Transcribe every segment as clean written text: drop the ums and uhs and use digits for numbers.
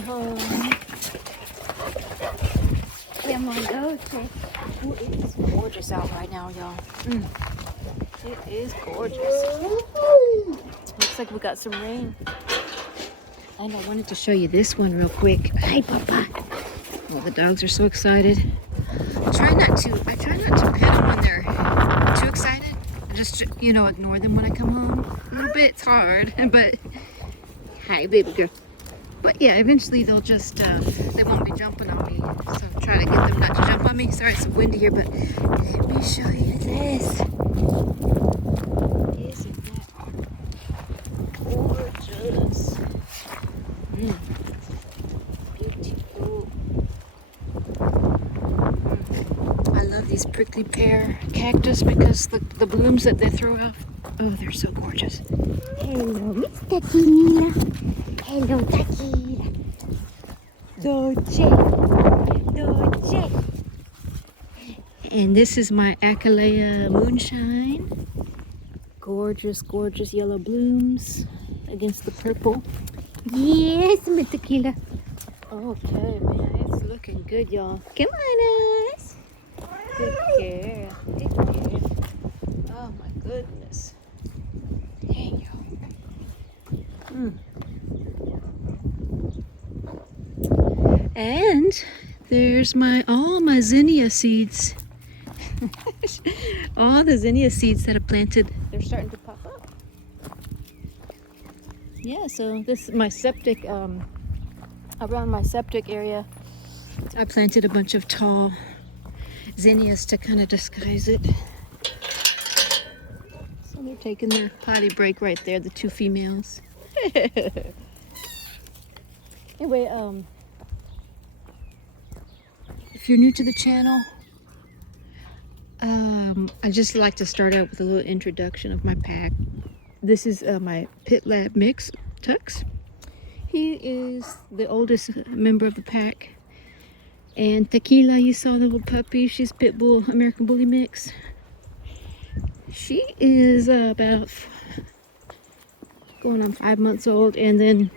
Come home. Come on, Dolce. Oh, it is gorgeous out right now, y'all. It is gorgeous. Looks like we got some rain. And I wanted to show you this one real quick. Hi, Papa. Oh, the dogs are so excited. I try not to pet them when they're too excited. I just, ignore them when I come home. A little bit, it's hard, but hi, baby girl. But yeah, eventually they'll just, they won't be jumping on me. So try to get them not to jump on me. Sorry, it's windy here, but let me show you this. Isn't that gorgeous? Beautiful. I love these prickly pear cactus because the blooms that they throw out, oh, they're so gorgeous. Hello, Miss Tequila. Hello, Tequila. Dolce. And this is my Akalea moonshine. Gorgeous, gorgeous yellow blooms against the purple. Yes, Miss Tequila. Okay, man, it's looking good, y'all. Come on, us. Good girl. Good girl. Oh my goodness. Hey, yo. And there's all my zinnia seeds. All the zinnia seeds that I planted, they're starting to pop up. Yeah, so this is my septic, around my septic area, I planted a bunch of tall zinnias to kind of disguise it. So they're taking their potty break right there, the two females. Anyway, if you're new to the channel, I just like to start out with a little introduction of my pack. This is my Pit Lab mix, Tux. He is the oldest member of the pack. And Tequila, you saw the little puppy. She's Pit Bull, American Bully mix. She is about going on 5 months old. And then,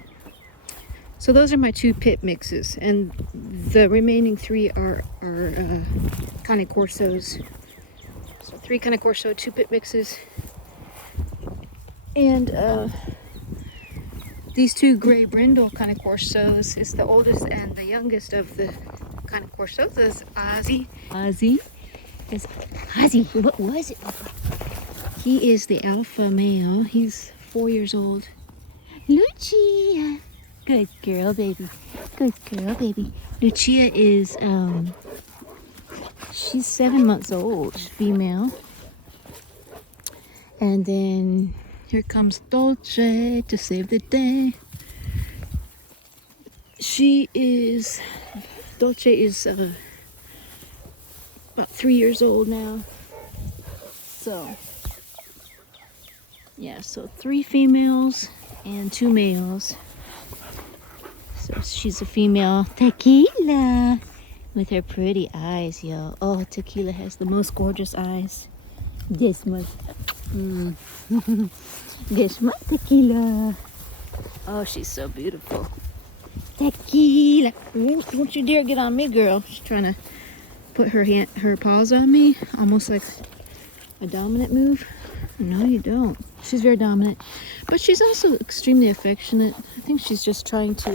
so those are my two pit mixes. And the remaining three are Cane Corsos. So 3 Cane Corso, 2 pit mixes. And these 2 gray brindle Cane Corsos is the oldest and the youngest of the Cane Corsos. Is Ozzy. What was it? He is the alpha male. He's 4 years old. Lucia. Good girl, baby. Good girl, baby. Lucia is, she's 7 months old, female. And then here comes Dolce to save the day. Dolce is about 3 years old now. So, yeah, so 3 females and 2 males. So she's a female Tequila with her pretty eyes, yo. Oh, Tequila has the most gorgeous eyes. This much. This my Tequila. Oh, she's so beautiful. Tequila. Don't you dare get on me, girl. She's trying to put her paws on me, almost like a dominant move. No, you don't. She's very dominant, but she's also extremely affectionate. I think she's just trying to,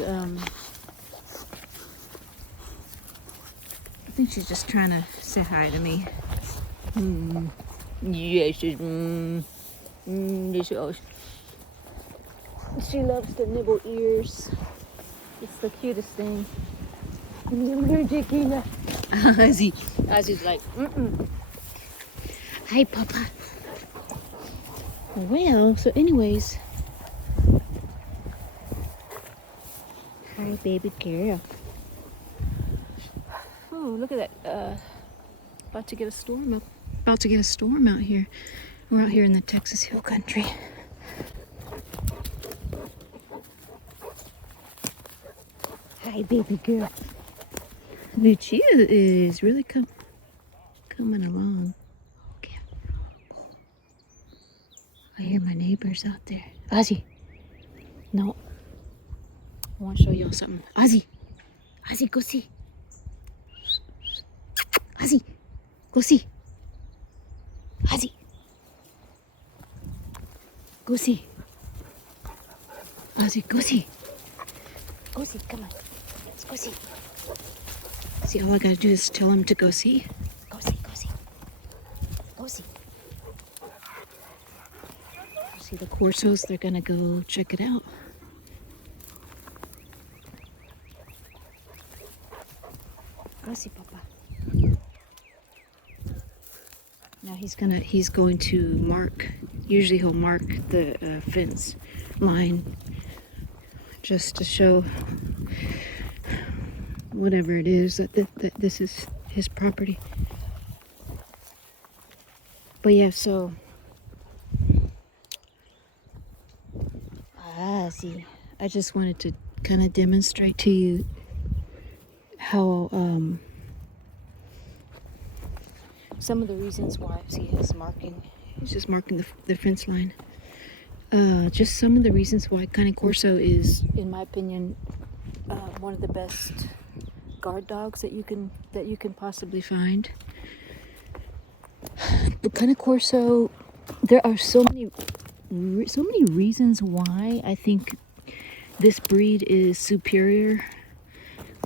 say hi to me. Yes, she's, she loves to nibble ears. It's the cutest thing. Tequila. Ozzy's like, Hi, Papa. Well, so anyways. Hi, baby girl. Oh, look at that. About to get a storm out here. We're out here in the Texas Hill Country. Hi, baby girl. Lucia is really coming along. Okay. Oh. I hear my neighbors out there. Ozzy. No. I want to show y'all something. Ozzy! Ozzy, go see! Ozzy! Go see! Ozzy! Go see! Ozzy, go see! Go see, come on. Let's go see. See, all I gotta do is tell him to go see. Go see, go see. Go see. See the Corsos, they're gonna go check it out. Go see, Papa. Now he's going to mark, usually he'll mark the fence line just to show whatever it is that this is his property. But yeah, so see, I just wanted to kind of demonstrate to you how some of the reasons why, see, he's just marking the fence line. Just some of the reasons why Cane Corso is, in my opinion, one of the best guard dogs that you can possibly find. But Cane Corso, there are so many reasons why I think this breed is superior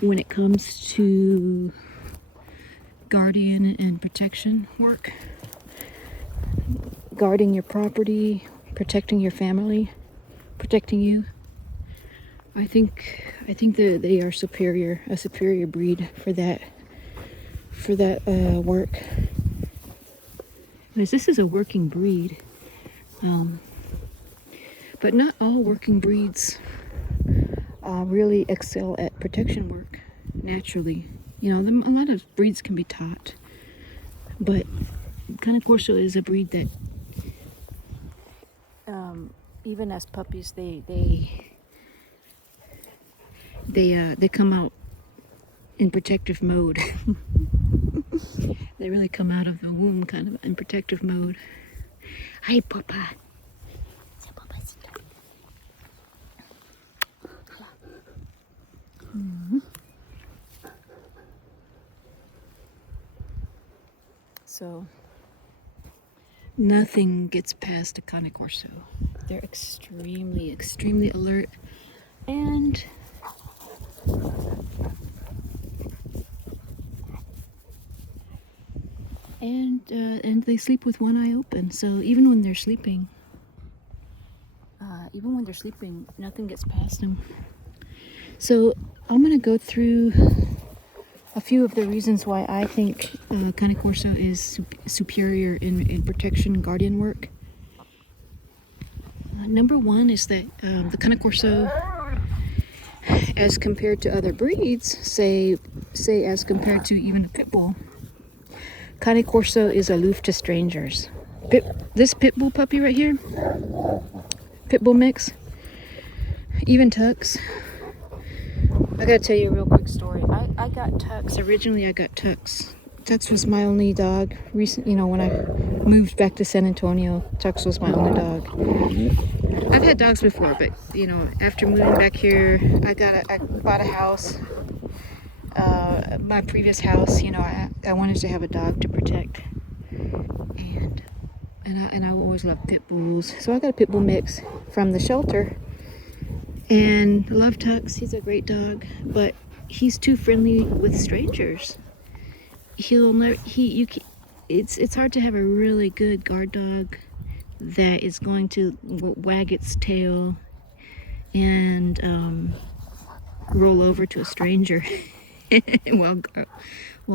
when it comes to guardian and protection work. Guarding your property, protecting your family, protecting you. I think that they are a superior breed for that work. Because this is a working breed. But not all working breeds really excel at protection work naturally. You know, a lot of breeds can be taught, but Cane Corso is a breed that, even as puppies, they come out in protective mode. They really come out of the womb kind of in protective mode. Hi, Papa. Mm-hmm. So nothing gets past a Cane Corso. They're extremely alert, and they sleep with one eye open. So even when they're sleeping, nothing gets past them. So I'm gonna go through a few of the reasons why I think Cane Corso is superior in protection and guardian work. Number one is that the Cane Corso, as compared to other breeds, say as compared to even a pit bull, Cane Corso is aloof to strangers. This pit bull puppy right here, pit bull mix, even Tux. I gotta tell you a real quick story. I got Tux. Originally, I got Tux. Tux was my only dog. When I moved back to San Antonio, Tux was my only dog. I've had dogs before, but after moving back here, I bought a house. My previous house, I wanted to have a dog to protect, and I always loved pit bulls. So I got a pit bull mix from the shelter. And love Tux, he's a great dog, but he's too friendly with strangers. It's hard to have a really good guard dog that is going to wag its tail and roll over to a stranger while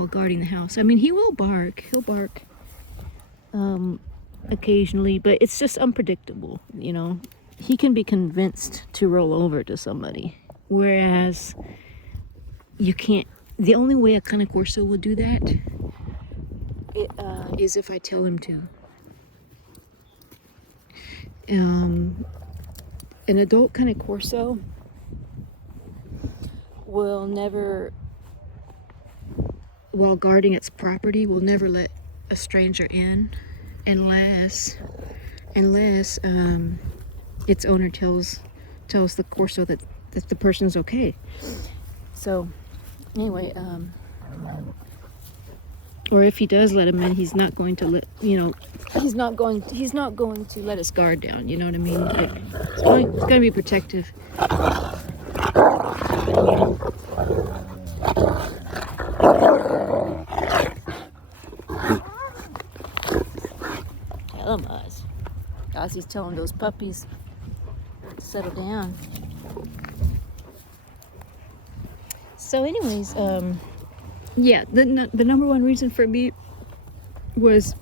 guarding the house. I mean, he will bark. He'll bark occasionally, but it's just unpredictable, He can be convinced to roll over to somebody, whereas you can't. The only way a Cane Corso will do that is if I tell him to. An adult Cane Corso will never, while guarding its property, will never let a stranger in unless its owner tells the Corso that that the person's okay. So anyway, or if he does let him in, he's not going to let, you know, he's not going to let his guard down, you know what I mean? Like, it's going to be protective. Tell him, Oz. Ozzy's telling those puppies to settle down. So anyways, yeah, the number one reason for me was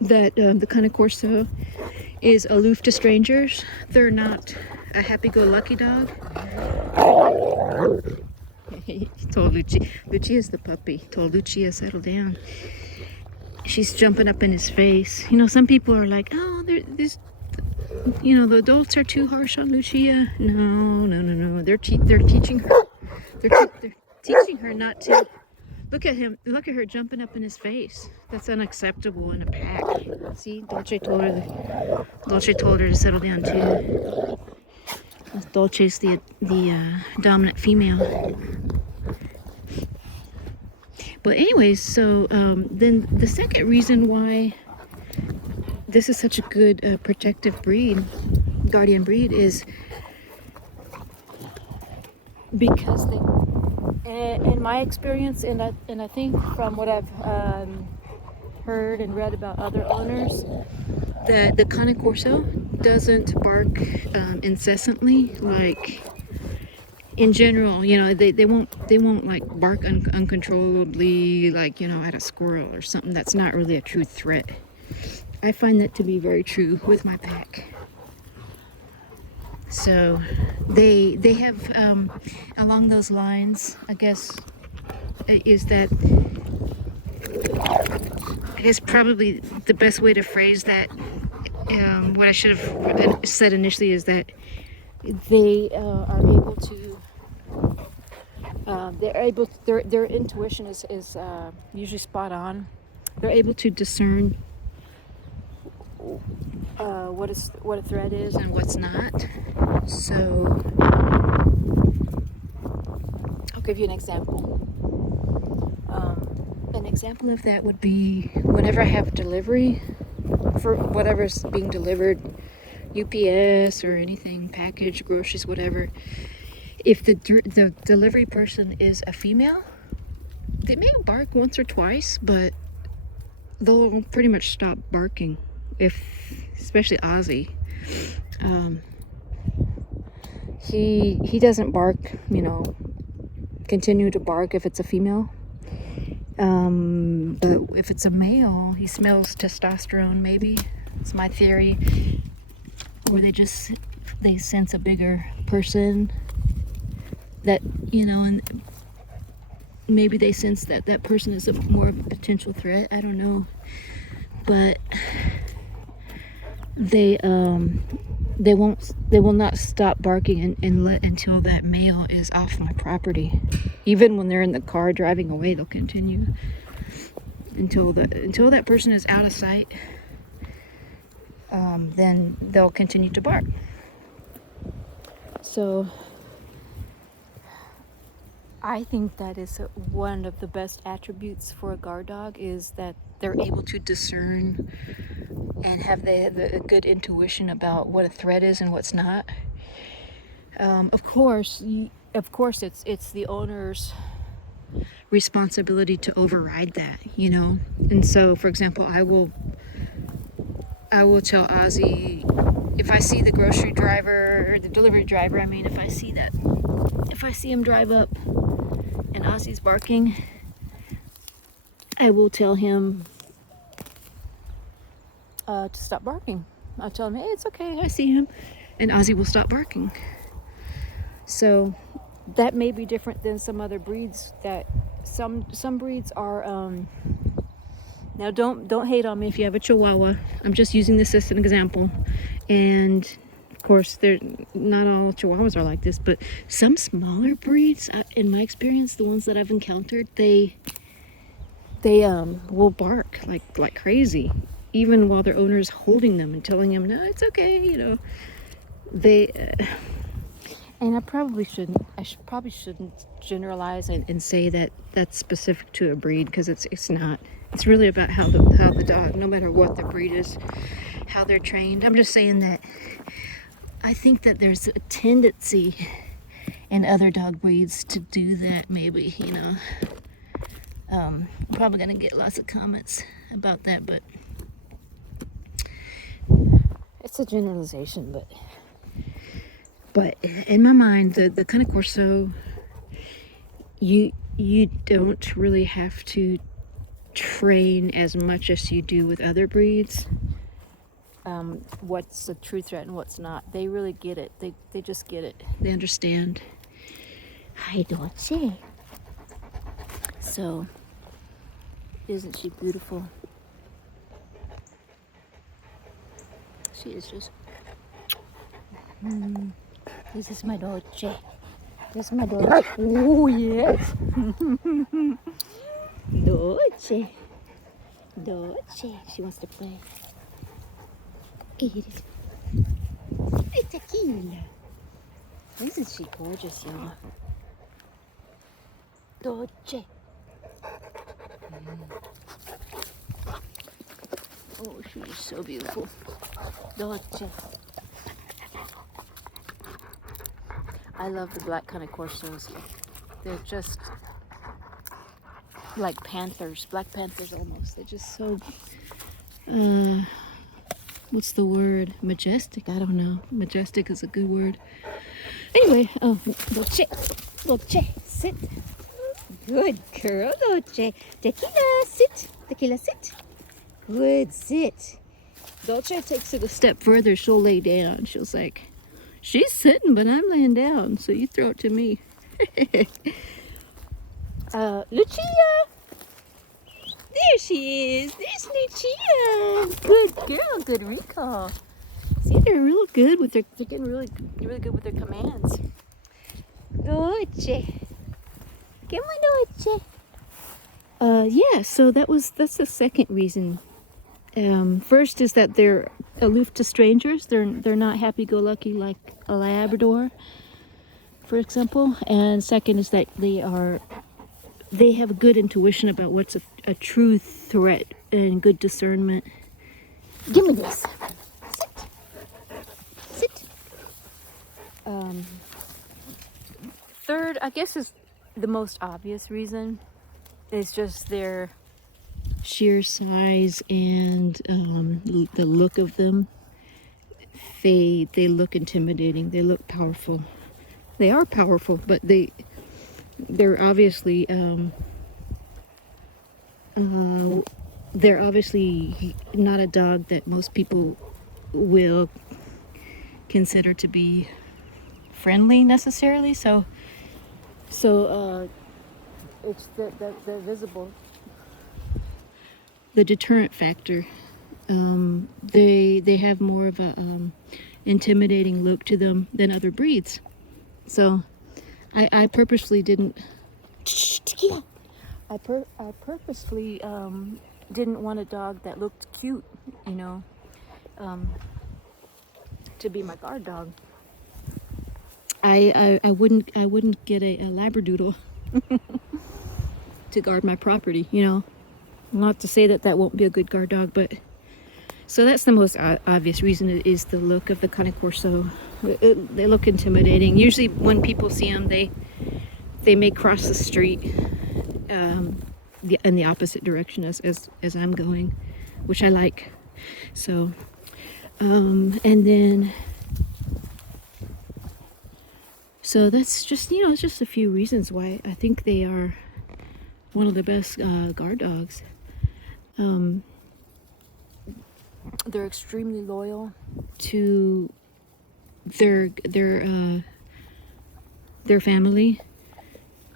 that the Cane Corso is aloof to strangers. They're not a happy-go-lucky dog. He told Lucia's the puppy, told Lucia, settle down. She's jumping up in his face. You know, some people are like, oh, there's, you know, the adults are too harsh on Lucia. No. They're teaching her. They're teaching her not to. Look at him. Look at her jumping up in his face. That's unacceptable in a pack. See, Dolce told her to settle down too. Dolce's the dominant female. But anyways, so then the second reason why this is such a good protective breed, guardian breed, is because they, in my experience, and I think from what I've heard and read about other owners, that the Cane Corso doesn't bark incessantly. Like, in general, you know, they won't like bark uncontrollably, like, you know, at a squirrel or something that's not really a true threat. I find that to be very true with my pack. So they have along those lines, I guess, is that, I guess probably the best way to phrase that, what I should have said initially, is that they are able to, their intuition is usually spot on. They're able to discern what a threat is and what's not. So I'll give you an example. An example of that would be whenever I have delivery for whatever's being delivered, UPS or anything, package, groceries, whatever. If the delivery person is a female, they may bark once or twice, but they'll pretty much stop barking. Especially Ozzy, he doesn't bark, you know, continue to bark if it's a female. But if it's a male, he smells testosterone, maybe. It's my theory. Or they sense a bigger person that, you know, and maybe they sense that person is more of a potential threat. I don't know. But they will not stop barking until that male is off my property. Even when they're in the car driving away, they'll continue until that person is out of sight. Then they'll continue to bark. So I think that is one of the best attributes for a guard dog, is that they're able to discern and have the good intuition about what a threat is and what's not. Of course, it's the owner's responsibility to override that, you know. And so, for example, I will tell Ozzy, if I see the grocery driver, or the delivery driver, I mean, if I see him drive up and Ozzy's barking, I will tell him to stop barking. I'll tell him, hey, it's okay, I see him, and Ozzy will stop barking. So that may be different than some other breeds. That some breeds are. Now don't hate on me if you have a Chihuahua. I'm just using this as an example, and of course, not all Chihuahuas are like this, but some smaller breeds, in my experience, the ones that I've encountered, they will bark like crazy, even while their owner is holding them and telling them, no, it's okay, you know. And I probably shouldn't. Probably shouldn't generalize and say that that's specific to a breed, because it's not. It's really about how the dog, no matter what the breed is, how they're trained. I'm just saying that I think that there's a tendency in other dog breeds to do that. Maybe, you know. I'm probably gonna get lots of comments about that, but it's a generalization. But in my mind, the Cane Corso, you don't really have to train as much as you do with other breeds. What's a true threat and what's not. They really get it. They just get it. They understand. Hi, Dolce. So, isn't she beautiful? She is just... This is my Dolce. This is my Dolce. Oh, yes. Dolce. Dolce. She wants to play. Okay, here it is. It's Tequila. Isn't she gorgeous, y'all? Dolce. Oh, she is so beautiful. Dolce. I love the black Cane Corsos. They're just like panthers, black panthers almost. They're just so, what's the word? Majestic? I don't know. Majestic is a good word. Anyway, oh, Dolce. Dolce, sit. Good girl, Dolce. Tequila, sit. Tequila, sit. Good, sit. Dolce takes it a step further. She'll lay down. She'll like, she's sitting, but I'm laying down, so you throw it to me. Lucia! There she is. There's Lucia. Good girl. Good recall. See, they're real good with their. They're getting really good with their commands. Dolce. Come on, Dolce. Yeah. So that's the second reason. First is that they're aloof to strangers. They're not happy-go-lucky like a Labrador, for example. And second is that they have a good intuition about what's a true threat and good discernment. Give me this. Sit. Third, I guess, is the most obvious reason, is just their sheer size and the look of them. They look intimidating. They look powerful. They are powerful, but they're obviously not a dog that most people will consider to be friendly necessarily. So it's the visible, the deterrent factor. They have more of a intimidating look to them than other breeds. So I purposely didn't. I purposely didn't want a dog that looked cute, you know, to be my guard dog. I wouldn't get a Labradoodle to guard my property, you know. Not to say that won't be a good guard dog, but so that's the most obvious reason, is the look of the Cane Corso. They look intimidating. Usually when people see them, they may cross the street in the opposite direction as I'm going, which I like. So and then so that's just, you know, it's just a few reasons why I think they are one of the best guard dogs. They're extremely loyal to their family.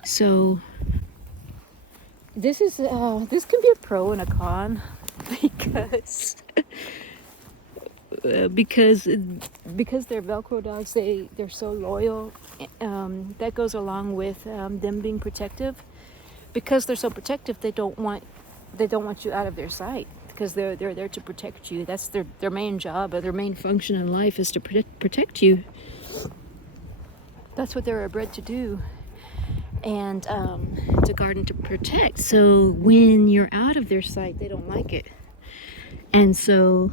So this can be a pro and a con, because they're Velcro dogs. They're so loyal. That goes along with them being protective. Because they're so protective, they don't want you out of their sight, because they're there to protect you. That's their main job, or their main function in life, is to protect you. That's what they were bred to do, and to guard and to protect. So when you're out of their sight, they don't like it. And so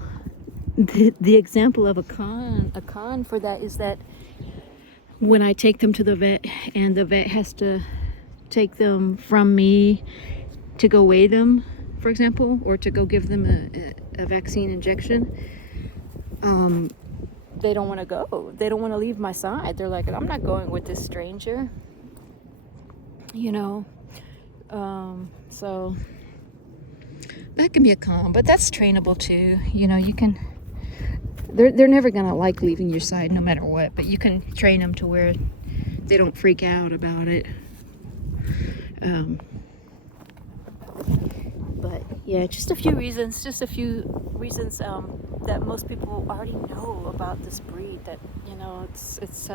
the example of a con for that is that when I take them to the vet and the vet has to take them from me to go weigh them, for example, or to go give them a vaccine injection, they don't want to go. They don't want to leave my side. They're like, I'm not going with this stranger, you know. So that can be a con, but that's trainable too. You know, you can. They're never gonna like leaving your side no matter what, but you can train them to where they don't freak out about it. But yeah, just a few reasons that most people already know about this breed. That, you know, it's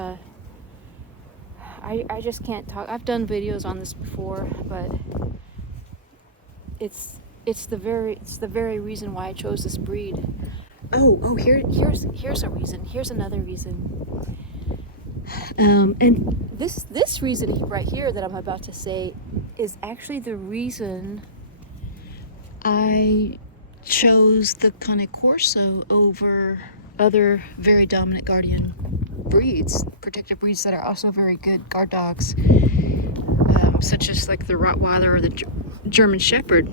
I just can't talk. I've done videos on this before, but it's the very reason why I chose this breed. Here's a reason. Here's another reason. And this reason right here that I'm about to say is actually the reason I chose the Cane Corso over other very dominant guardian breeds, protective breeds that are also very good guard dogs, such as like the Rottweiler or the German Shepherd.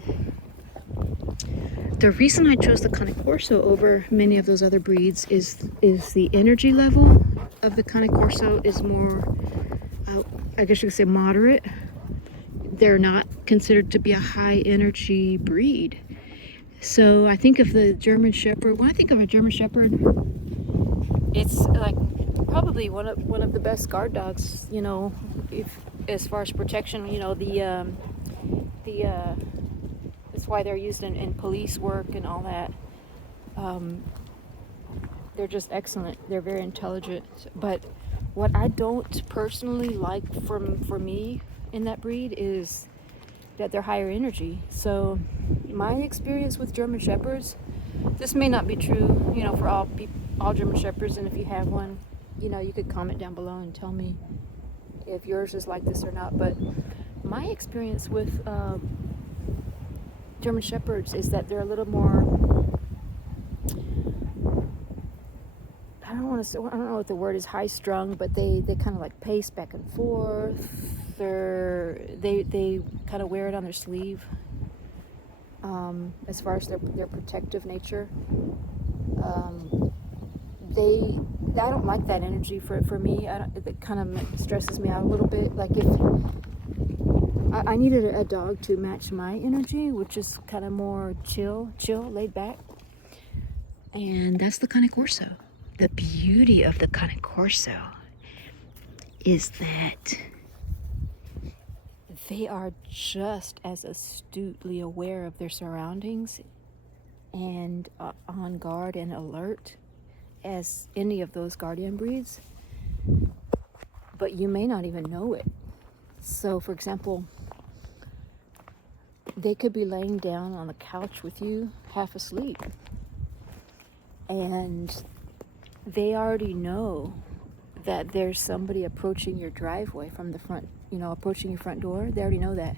The reason I chose the Cane Corso over many of those other breeds is the energy level of the Cane Corso is more, I guess you could say, moderate. They're not considered to be a high energy breed. So I think of the German Shepherd. When I think of a German Shepherd, it's like probably one of the best guard dogs. You know, as far as protection. You know, that's why they're used in police work and all that. They're just excellent. They're very intelligent. But what I don't personally like for me in that breed is that they're higher energy. So my experience with German Shepherds, this may not be true, you know, for all German Shepherds. And if you have one, you know, you could comment down below and tell me if yours is like this or not. But my experience with German Shepherds is that they're a little more, I don't know what the word is, high strung, but they kind of like pace back and forth. They kind of wear it on their sleeve, as far as their protective nature. I don't like that energy for me. It kind of stresses me out a little bit. Like if I needed a dog to match my energy, which is kind of more chill, laid back. And that's the Cane Corso. The beauty of the Cane Corso is that they are just as astutely aware of their surroundings and on guard and alert as any of those guardian breeds, but you may not even know it. So, for example, they could be laying down on the couch with you, half asleep, and they already know that there's somebody approaching your driveway from the front, you know, approaching your front door. They already know that.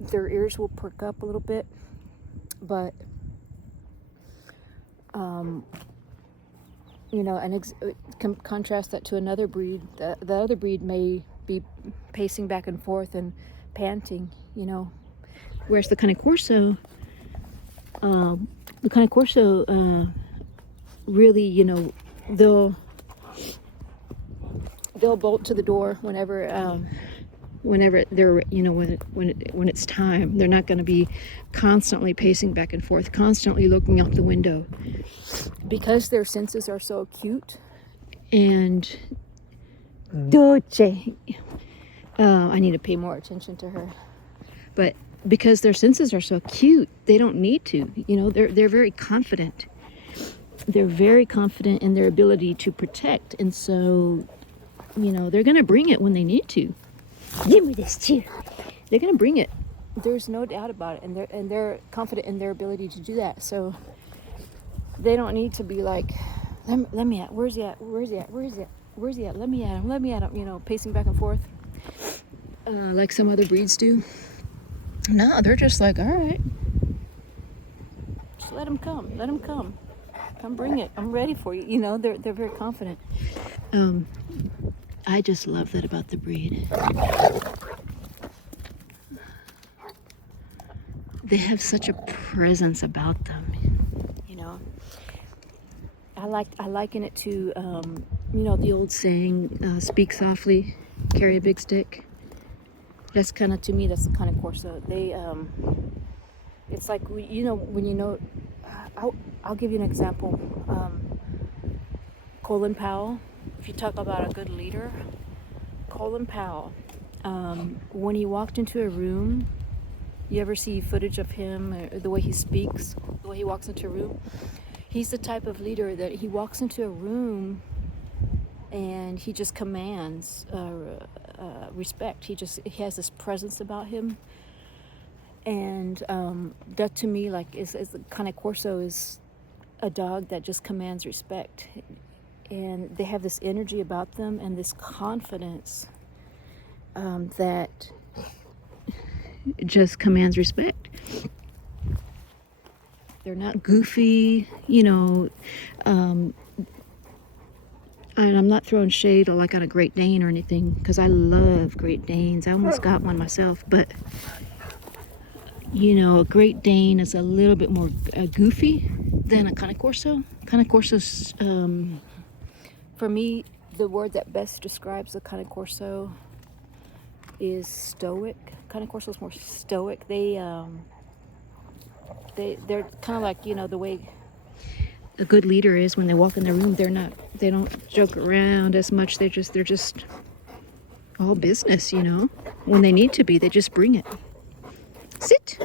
Their ears will perk up a little bit, but you know, and contrast that to another breed. The other breed may be pacing back and forth and panting, you know, whereas the Cane Corso, really, you know, they'll bolt to the door whenever they're, you know, when it's time. They're not going to be constantly pacing back and forth, constantly looking out the window, because their senses are so acute. And Dolce, I need to pay more attention to her, but because their senses are so acute, they don't need to, you know, they're very confident. They're very confident in their ability to protect, and so, you know, they're going to bring it when they need to. Give me this too. They're going to bring it. There's no doubt about it, and they're confident in their ability to do that. So they don't need to be like Let me at. Where's he at? Where's he at? Where's he at? Where's he at? Let me at him. Let me at him. You know, pacing back and forth, like some other breeds do. No, they're just like, all right, just let him come. Let him come. Come bring it. I'm ready for you. You know, they're very confident. I just love that about the breed. They have such a presence about them. You know, I liken it to you know, the old saying, "Speak softly, carry a big stick." That's kind of, to me, that's the Cane Corso. They it's like, you know, when you know, I'll give you an example. Colin Powell. If you talk about a good leader, Colin Powell, when he walked into a room, you ever see footage of him, or the way he speaks, the way he walks into a room? He's the type of leader that he walks into a room and he just commands respect. He has this presence about him, and that to me, like, is the Cane Corso is a dog that just commands respect, and they have this energy about them and this confidence that just commands respect. They're not goofy, you know. And I'm not throwing shade like on a Great Dane or anything, because I love Great Danes. I almost got one myself, but you know, a Great Dane is a little bit more goofy than a Cane Corso. Cane Corso's, for me, the word that best describes the Cane Corso is stoic. Cane Corso is more stoic. They're kind of like, you know, the way a good leader is when they walk in the room. They don't joke around as much. They're just all business, you know. When they need to be, they just bring it. Sit.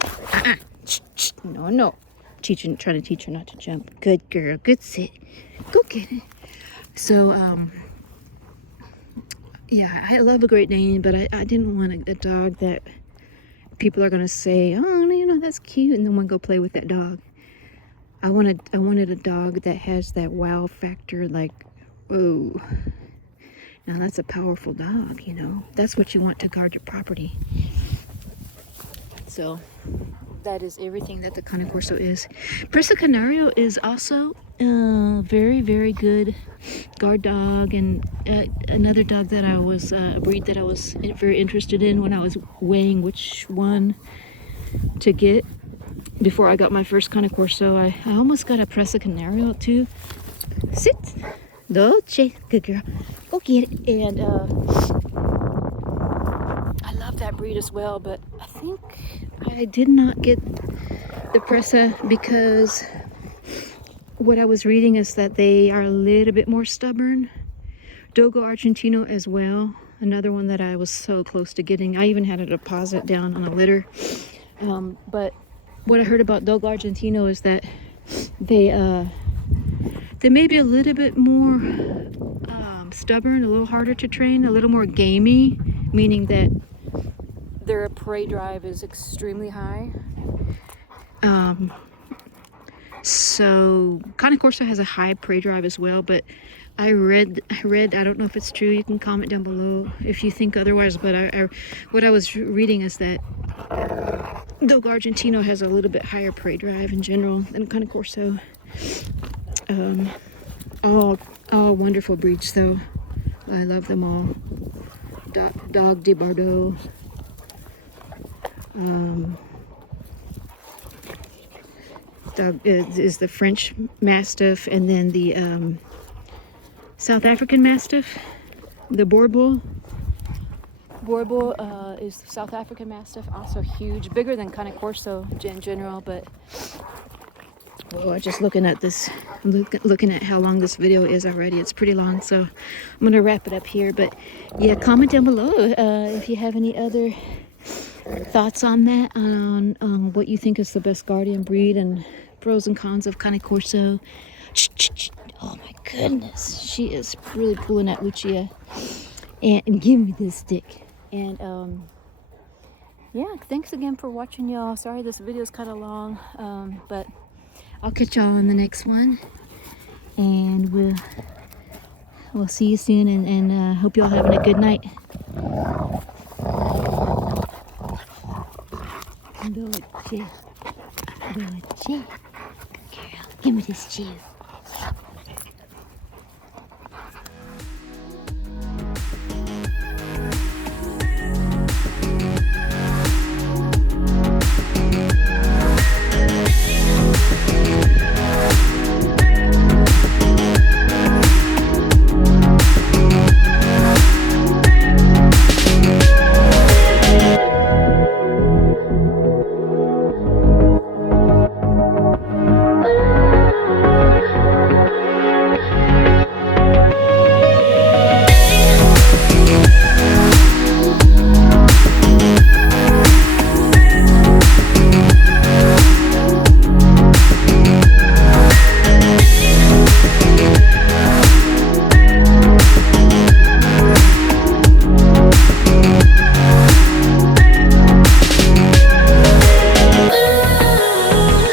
Shh, shh. No. Trying to teach her not to jump. Good girl. Good sit. Go get it. So, yeah, I love a Great Dane, but I didn't want a dog that people are gonna say, oh, you know, that's cute, and then want to go play with that dog. I wanted a dog that has that wow factor, like, whoa, now that's a powerful dog, you know. That's what you want to guard your property. So that is everything that the Cane Corso is. Presa Canario is also a very, very good guard dog, and another dog that I was, a breed that I was very interested in when I was weighing which one to get. Before I got my first Cane Corso, I almost got a Presa Canario too. Sit. Dolce. Good girl. Go get it. And I love that breed as well, but I think I did not get the Presa because what I was reading is that they are a little bit more stubborn. Dogo Argentino as well. Another one that I was so close to getting. I even had a deposit down on a litter. But what I heard about Dogo Argentino is that they may be a little bit more stubborn, a little harder to train, a little more gamey, meaning that their prey drive is extremely high. So Cane Corso has a high prey drive as well, but I read, I don't know if it's true, you can comment down below if you think otherwise, but what I was reading is that Dogo Argentino has a little bit higher prey drive in general than Cane Corso. All wonderful breeds though. I love them all. Dog de Bordeaux. Dog is the French Mastiff, and then the South African Mastiff, the Boer Bull. Boer Bull is the South African Mastiff, also huge, bigger than Cane Corso in general, but I'm just looking at this. I'm looking at how long this video is already. It's pretty long, so I'm gonna wrap it up here. But yeah, comment down below if you have any other thoughts on that, on what you think is the best guardian breed and pros and cons of Cane Corso. Oh my goodness, she is really pulling at Lucia. And give me this stick. And yeah, thanks again for watching, y'all. Sorry this video is kind of long, but I'll catch y'all on the next one. And we'll see you soon, and hope you're all having a good night. Good chew. Good chew. Girl, give me this chew.